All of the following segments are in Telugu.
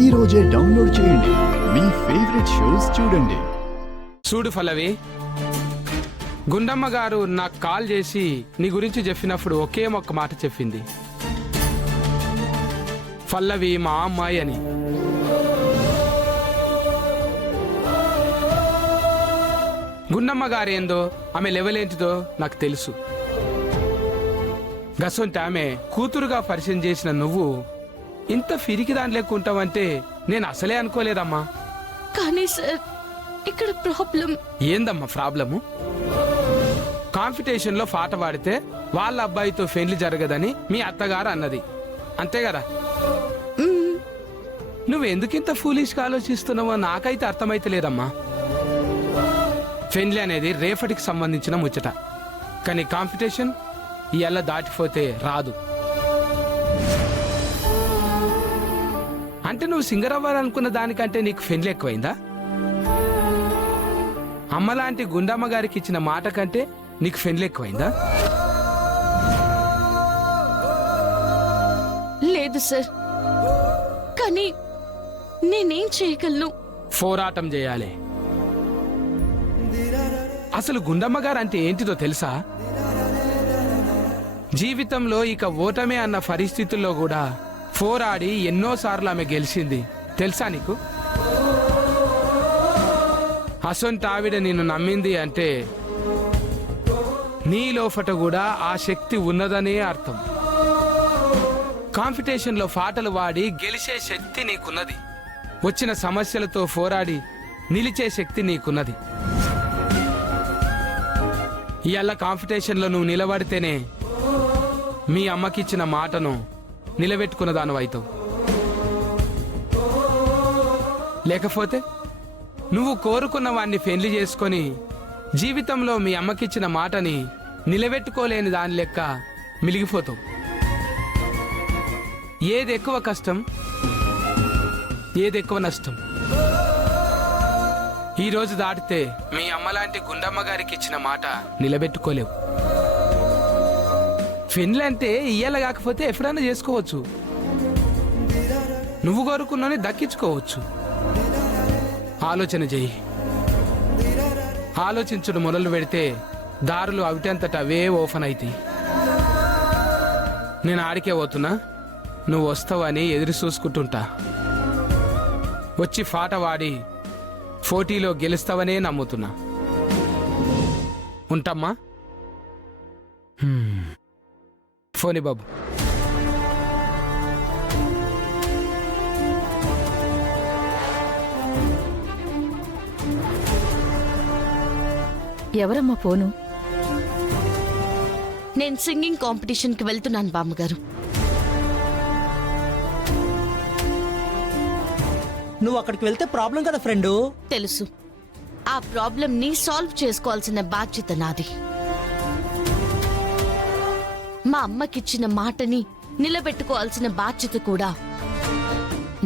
ఈ రోజే డౌన్లోడ్ చేయండి. మీ ఫేవరెట్ షోస్ చూడండి. చూడు పల్లవి, గుండమ్మ గారు నాకు కాల్ చేసి నీ గురించి చెప్పినప్పుడు ఒకే ఒక్క మాట చెప్పింది, పల్లవి మా అమ్మాయి అని. గుండమ్మ గారు ఏందో, ఆమె లెవెల్ ఏంటిదో నాకు తెలుసు. గసొంటి ఆమె కూతురుగా పరిచయం చేసిన నువ్వు ఇంత ఫిరికి దాని లెక్కుంటావంటే నేను అసలే అనుకోలేదమ్మా. కానీ సార్, ఇక్కడ ప్రాబ్లం. ఏందమ్మా ప్రాబ్లము? కాంపిటీషన్ లో పాట పాడితే వాళ్ళ అబ్బాయితో పెళ్లి జరగదని మీ అత్తగారు అన్నది, అంతే కదా? నువ్వెందుకింత ఫూలిష్ గా ఆలోచిస్తున్నావో నాకైతే అర్థమైతే లేదమ్మా. పెళ్లి అనేది రేపటికి సంబంధించిన ముచ్చట, కానీ కాంపిటీషన్ ఇవాళ దాటిపోతే రాదు. అంటే నువ్వు సింగర్ అవ్వాలనుకున్న దానికంటే నీకు పెళ్లి ఎక్కువైందా? అమ్మలాంటి గుండమ్మ గారికి ఇచ్చిన మాట కంటే నీకు పెళ్లి ఎక్కువైందా? లేదు సార్, కానీ నేనేం చేయగలను? పోరాటం చేయాలి. అసలు గుండమ్మ గారు అంటే ఏంటిదో తెలుసా? జీవితంలో ఇక ఓటమే అన్న పరిస్థితుల్లో కూడా పోరాడి ఎన్నోసార్లు ఆమె గెలిచింది, తెలుసా నీకు? అసొంటి ఆవిడ నిన్ను నమ్మింది అంటే నీ లోపట కూడా ఆ శక్తి ఉన్నదనే అర్థం. కాంపిటీషన్లో పాటలు వాడి గెలిచే శక్తి నీకున్నది. వచ్చిన సమస్యలతో పోరాడి నిలిచే శక్తి నీకున్నది. ఇవాళ కాంపిటీషన్లో నువ్వు నిలబడితేనే మీ అమ్మకిచ్చిన మాటను నిలబెట్టుకున్న దానివైతావు. లేకపోతే నువ్వు కోరుకున్న వాణ్ణి పెళ్లి చేసుకొని జీవితంలో మీ అమ్మకిచ్చిన మాటని నిలబెట్టుకోలేని దాని లెక్క మిలిగిపోతావు. ఏది ఎక్కువ కష్టం, ఏది ఎక్కువ నష్టం? ఈరోజు దాటితే మీ అమ్మలాంటి గుండమ్మ గారికి ఇచ్చిన మాట నిలబెట్టుకోలేవు. పెళ్ళంటే ఇయ్యాల కాకపోతే ఎప్పుడైనా చేసుకోవచ్చు. నువ్వు కోరుకున్నని దక్కించుకోవచ్చు. ఆలోచన చెయ్యి. ఆలోచించుడు మొదలు పెడితే దారులు అవిటంతట అవే ఓపెన్ అవుతాయి. నేను ఆడికే పోతున్నా, నువ్వు వస్తావని ఎదురు చూసుకుంటుంటా. వచ్చి పాట వాడి పోటీలో గెలుస్తావనే నమ్ముతున్నా. ఉంటామ్మా. ఫోని బాబు. ఎవరమ్మా ఫోను? నేను సింగింగ్ కాంపిటీషన్కి వెళ్తున్నాను బామ్మగారు. నువ్వు అక్కడికి వెళ్తే ప్రాబ్లం కదా ఫ్రెండు. తెలుసు, ఆ ప్రాబ్లంని సాల్వ్ చేసుకోవాల్సిన బాధ్యత నాది. మా అమ్మకిచ్చిన మాటని నిలబెట్టుకోవాల్సిన బాధ్యత కూడా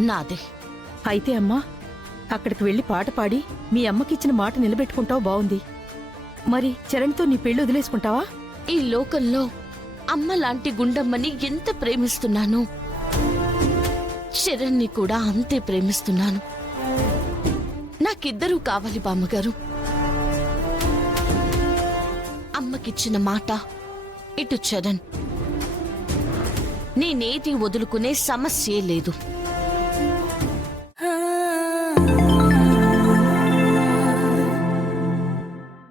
నాదే. అయితే అమ్మా, అక్కడికి వెళ్లి పాట పాడి మీ అమ్మకిచ్చిన మాట నిలబెట్టుకుంటావు, బావుంది. మరి చరణ్తో నీ పెళ్లి వదిలేసుకుంటావా? ఈ లోకంలో అమ్మ లాంటి గుండమ్మని ఎంత ప్రేమిస్తున్నాను, చరణ్ని కూడా అంతే ప్రేమిస్తున్నాను. నాకిద్దరూ కావాలి బామ్మగారు. అమ్మకిచ్చిన మాట, ఇటు చరణ్. నేనేది వదులుకునే సమస్యే లేదు.